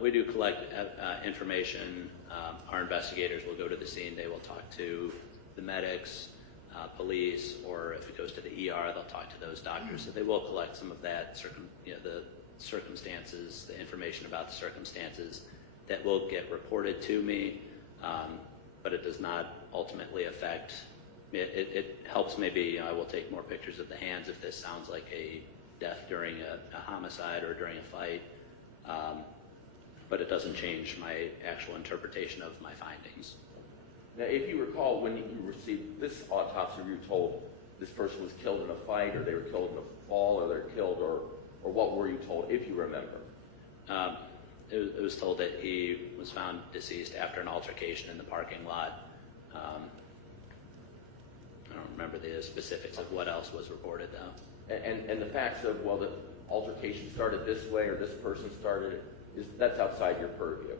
We do collect information. Our investigators will go to the scene. They will talk to the medics, police, or if it goes to the ER, they'll talk to those doctors. So they will collect some of that, the circumstances, the information about the circumstances that will get reported to me, but it does not ultimately affect. It helps maybe. I will take more pictures of the hands if this sounds like a death during a homicide or during a fight. But it doesn't change my actual interpretation of my findings. Now, if you recall, when you received this autopsy, you were told this person was killed in a fight, or they were killed in a fall, or they're killed, or what were you told, if you remember? It was told that he was found deceased after an altercation in the parking lot. I don't remember the specifics of what else was reported, though. And the facts of, well, the altercation started this way, or this person started it, that's outside your purview?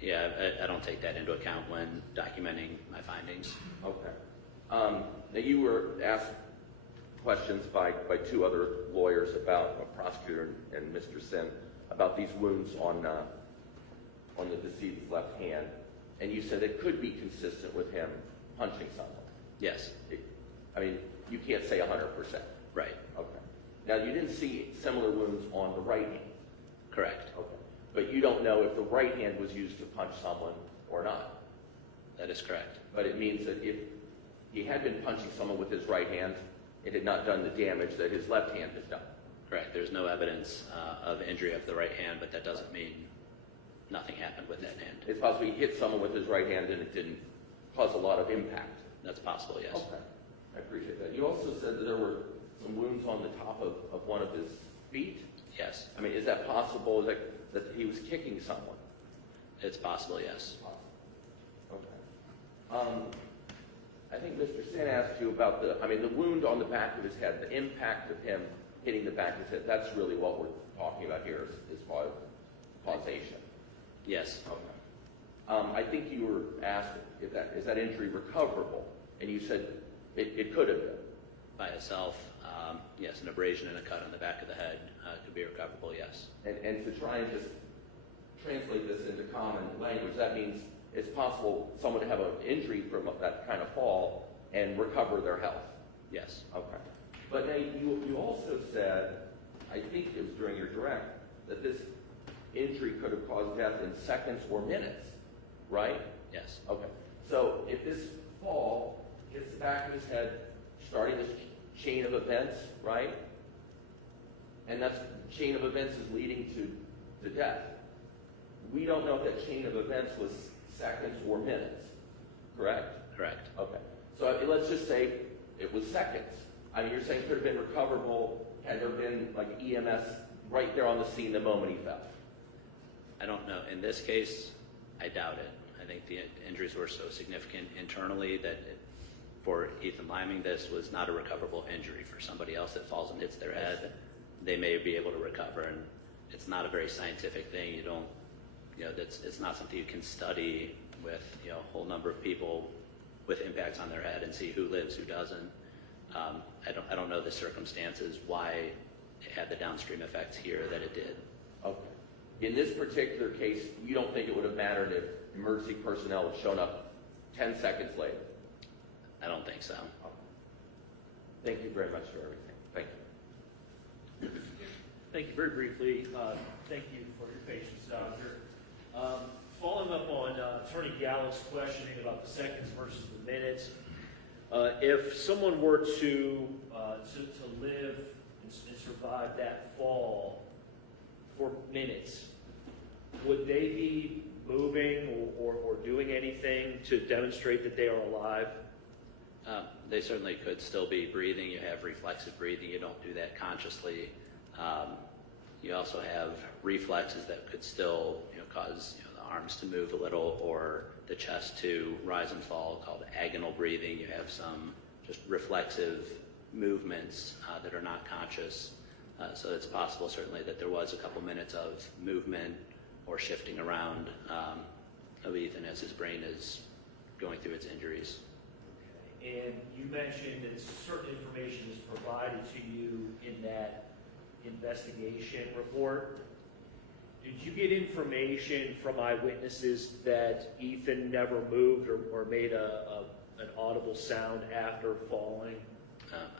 Yeah, I don't take that into account when documenting my findings. Okay. Now, you were asked questions by two other lawyers about a prosecutor and Mr. Sin about these wounds on the decedent's left hand, and you said it could be consistent with him punching someone. Yes. I mean, you can't say 100%. Right. Okay. Now, you didn't see similar wounds on the right hand. Correct. Okay. But you don't know if the right hand was used to punch someone or not. That is correct. But it means that if he had been punching someone with his right hand, it had not done the damage that his left hand has done. Correct. There's no evidence of injury of the right hand, but that doesn't mean nothing happened with that hand. It's possible he hit someone with his right hand and it didn't cause a lot of impact. That's possible, yes. Okay. I appreciate that. You also said that there were some wounds on the top of one of his feet? Yes. I mean, is that possible that he was kicking someone? It's possible, yes. Okay. I think Mr. Sin asked you about the wound on the back of his head, the impact of him hitting the back of his head. That's really what we're talking about here as far as causation. Yes. Okay. I think you were asked is that injury recoverable, and you said it could have been. By itself, yes, an abrasion and a cut on the back of the head could be recoverable, yes. And to try and just translate this into common language, that means it's possible someone to have an injury from that kind of fall and recover their health. Yes. Okay. But now you also said, I think it was during your direct, that this injury could have caused death in seconds or minutes, right? Yes. Okay. So if this fall hits the back of his head, starting this chain of events, right? And that chain of events is leading to death. We don't know if that chain of events was seconds or minutes, correct? Correct. Okay. So let's just say it was seconds. I mean, you're saying it could have been recoverable had there been like EMS right there on the scene the moment he fell. I don't know. In this case, I doubt it. I think the injuries were so significant internally that for Ethan Liming, this was not a recoverable injury. For somebody else that falls and hits their head, they may be able to recover. And it's not a very scientific thing. You don't, it's not something you can study with, a whole number of people with impacts on their head and see who lives, who doesn't. I don't know the circumstances why it had the downstream effects here that it did. Okay. In this particular case, you don't think it would have mattered if emergency personnel had shown up 10 seconds later? I don't think so. Okay. Thank you very much for everything. Thank you. Thank you. Very briefly, thank you for your patience, Doctor. Following up on Attorney Gallup's questioning about the seconds versus the minutes, if someone were to live and survive that fall for minutes, would they be moving or doing anything to demonstrate that they are alive? They certainly could still be breathing. You have reflexive breathing. You don't do that consciously. You also have reflexes that could still cause the arms to move a little or the chest to rise and fall, called agonal breathing. You have some just reflexive movements that are not conscious. So it's possible certainly that there was a couple minutes of movement or shifting around of Ethan as his brain is going through its injuries. And you mentioned that certain information is provided to you in that investigation report. Did you get information from eyewitnesses that Ethan never moved or made an audible sound after falling?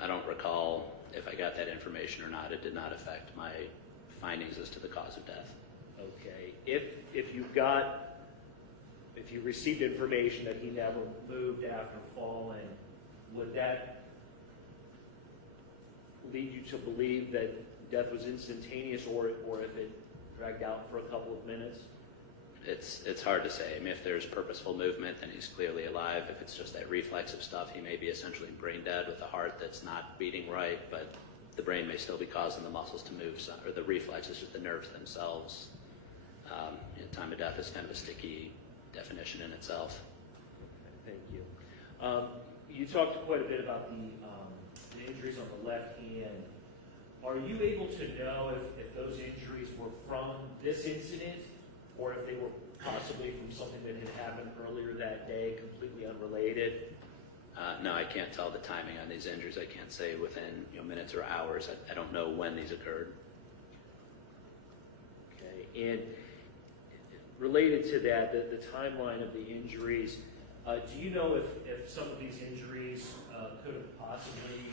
I don't recall if I got that information or not. It did not affect my findings as to the cause of death. Okay. If you received information that he never moved after falling, would that lead you to believe that death was instantaneous, or if it dragged out for a couple of minutes? It's hard to say. I mean, if there's purposeful movement, then he's clearly alive. If it's just that reflexive stuff, he may be essentially brain dead with a heart that's not beating right, but the brain may still be causing the muscles to move, or the reflexes, just the nerves themselves. Time of death is kind of a sticky definition in itself. Okay, thank you. You talked quite a bit about the injuries on the left hand. Are you able to know if those injuries were from this incident, or if they were possibly from something that had happened earlier that day, completely unrelated? No, I can't tell the timing on these injuries. I can't say within minutes or hours. I don't know when these occurred. Okay, and related to that, the timeline of the injuries, do you know if some of these injuries could have possibly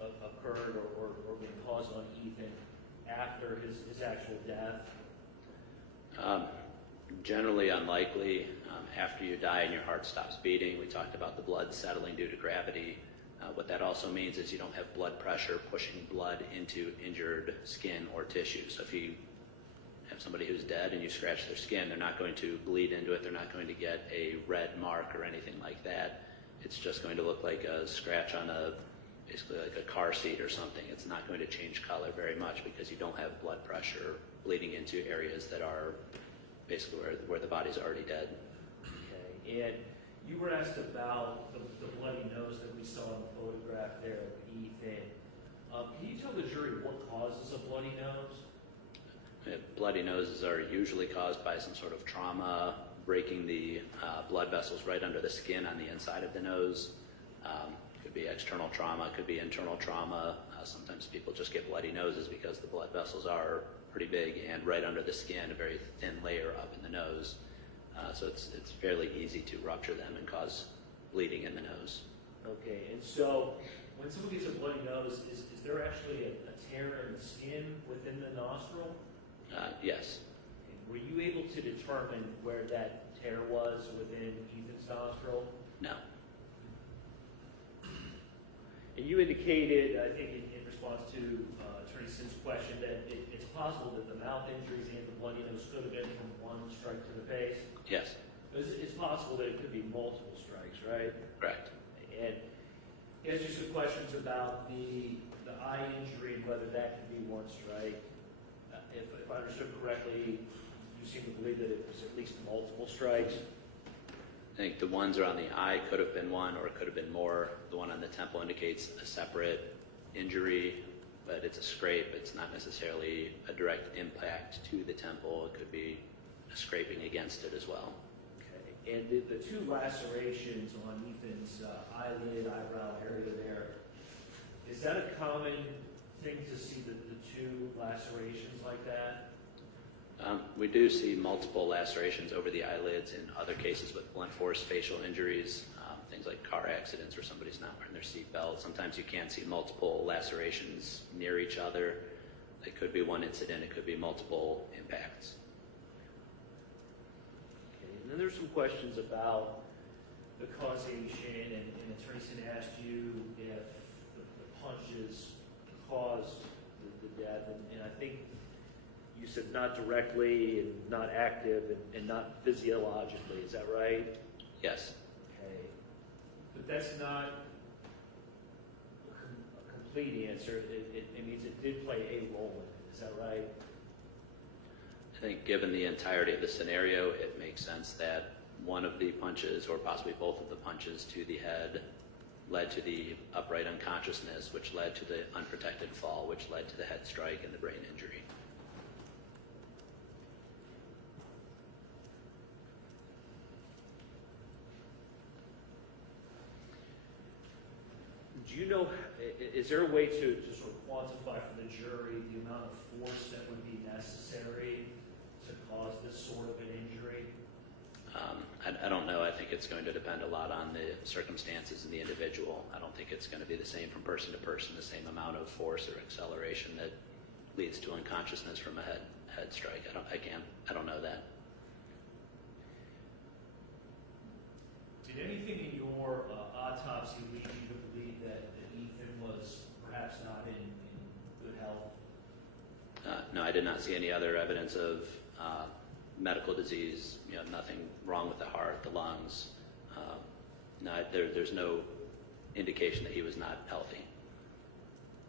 occurred or been caused on Ethan after his actual death? Generally unlikely. After you die and your heart stops beating, we talked about the blood settling due to gravity. What that also means is you don't have blood pressure pushing blood into injured skin or tissue. So if you have somebody who's dead and you scratch their skin, they're not going to bleed into it. They're not going to get a red mark or anything like that. It's just going to look like a scratch on basically like a car seat or something. It's not going to change color very much because you don't have blood pressure bleeding into areas that are basically where the body's already dead. Okay, and you were asked about the bloody nose that we saw in the photograph there of Ethan. Can you tell the jury what causes a bloody nose? Bloody noses are usually caused by some sort of trauma, breaking the blood vessels right under the skin on the inside of the nose. Could be external trauma, could be internal trauma. Sometimes people just get bloody noses because the blood vessels are pretty big and right under the skin, a very thin layer up in the nose. So it's fairly easy to rupture them and cause bleeding in the nose. Okay, and so when someone gets a bloody nose, is there actually a tear in the skin within the nostril? Yes. And were you able to determine where that tear was within Ethan's nostril? No. And you indicated, I think in response to Attorney Sin's question, that it's possible that the mouth injuries and the bloody nose could have been from one strike to the face? Yes. It's possible that it could be multiple strikes, right? Correct. And he asked you some questions about the eye injury and whether that could be one strike. If I understood correctly, you seem to believe that it was at least multiple strikes. I think the ones around the eye could have been one, or it could have been more. The one on the temple indicates a separate injury, but it's a scrape. It's not necessarily a direct impact to the temple. It could be a scraping against it as well. Okay. And the two lacerations on Ethan's eyelid, eyebrow area there, is that a common thing to see the two lacerations like that? We do see multiple lacerations over the eyelids in other cases with blunt force facial injuries, things like car accidents where somebody's not wearing their seatbelt. Sometimes you can see multiple lacerations near each other. It could be one incident, it could be multiple impacts. Okay, and then there's some questions about the causation, and Attorney Sin asked you if the punches caused the death, and I think you said not directly and not active and not physiologically. Is that right? Yes. Okay. But that's not a complete answer. It means it did play a role in it. Is that right? I think given the entirety of the scenario, it makes sense that one of the punches, or possibly both of the punches to the head, led to the upright unconsciousness, which led to the unprotected fall, which led to the head strike and the brain injury. Do you know, is there a way to sort of quantify for the jury the amount of force that would be necessary to I don't know. I think it's going to depend a lot on the circumstances and the individual. I don't think it's going to be the same from person to person, the same amount of force or acceleration that leads to unconsciousness from a head strike. I don't know that. Did anything in your autopsy lead you to believe that Ethan was perhaps not in good health? No, I did not see any other evidence of medical disease. Nothing wrong with the heart, the lungs. No, there's no indication that he was not healthy.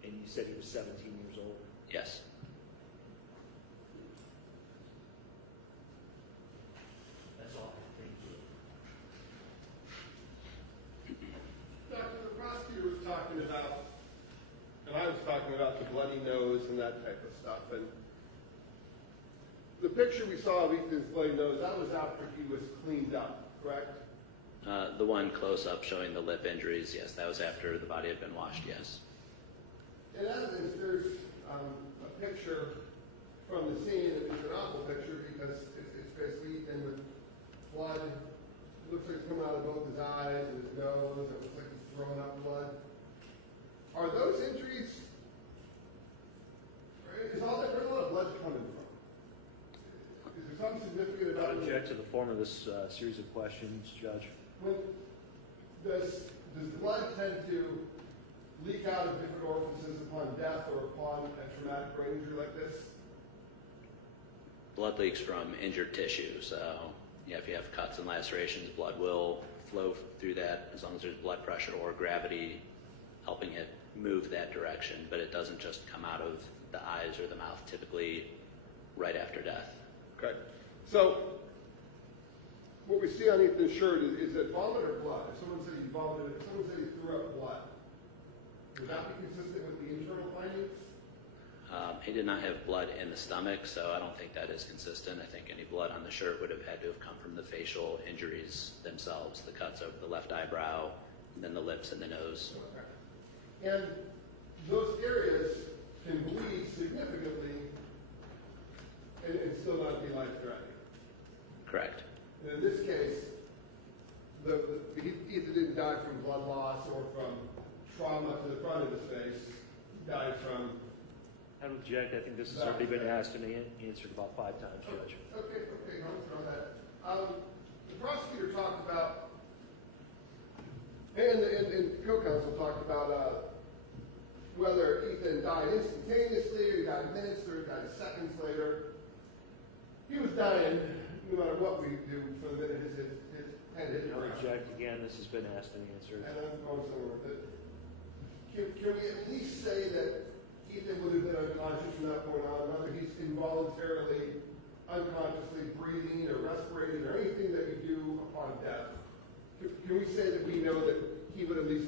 And you said he was 17 years old? Yes. That's all. Thank you. Doctor, the prosecutor was talking about, and I was talking about the bloody nose and that type of stuff, and the picture we saw of Ethan's bloody nose, that was after he was cleaned up, correct? The one close up showing the lip injuries, yes, that was after the body had been washed, yes. In evidence, there's a picture from the scene. It's an awful picture because it's basically Ethan with blood. It looks like it's coming out of both his eyes and his nose. It looks like he's throwing up blood. Are those injuries, right? Is all that, where's a lot of blood coming from? Is there something significant about it? Object to the form of this series of questions, Judge. When does blood tend to leak out of different orifices upon death or upon a traumatic brain injury like this? Blood leaks from injured tissue, so if you have cuts and lacerations, blood will flow through that as long as there's blood pressure or gravity helping it move that direction, but it doesn't just come out of the eyes or the mouth, typically right after death. Okay. So what we see on Ethan's shirt is it vomit or blood? If someone said he vomited, if someone said he threw up blood, would that be consistent with the internal findings? He did not have blood in the stomach, so I don't think that is consistent. I think any blood on the shirt would have had to have come from the facial injuries themselves, the cuts over the left eyebrow, and then the lips and the nose. Okay. And those areas can bleed significantly and still not be life-threatening. Correct. And in this case, Ethan didn't die from blood loss or from trauma to the front of his face. He died from... I would object. I think this has already been asked and answered about 5 times, Judge. Okay, don't throw that. The prosecutor talked about, and co-counsel talked about whether Ethan died instantaneously, or he died minutes, or he died seconds later. He was dying no matter what we do for the minute his head hit the I ground. object again. This has been asked and answered. And I'm going somewhere with it. Can we at least say that Ethan would have been unconscious from that point on, whether he's involuntarily, unconsciously breathing or respirating or anything that you do upon death? Can we say that we know that he would have been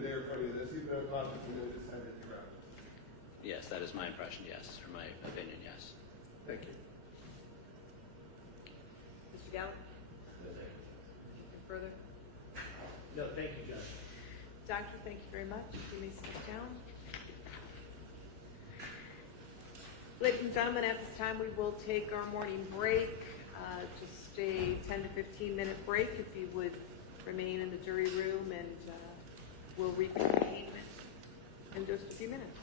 there for any of this, even unconscious and then his head hit the ground? Yes, that is my impression, yes, or my opinion, yes. Thank you. Mr. Gallant? Anything further? No, thank you, Judge. Doctor, thank you very much. You may sit down. Ladies and gentlemen, at this time we will take our morning break, just a 10 to 15 minute break if you would remain in the jury room, and we'll reconvene in just a few minutes.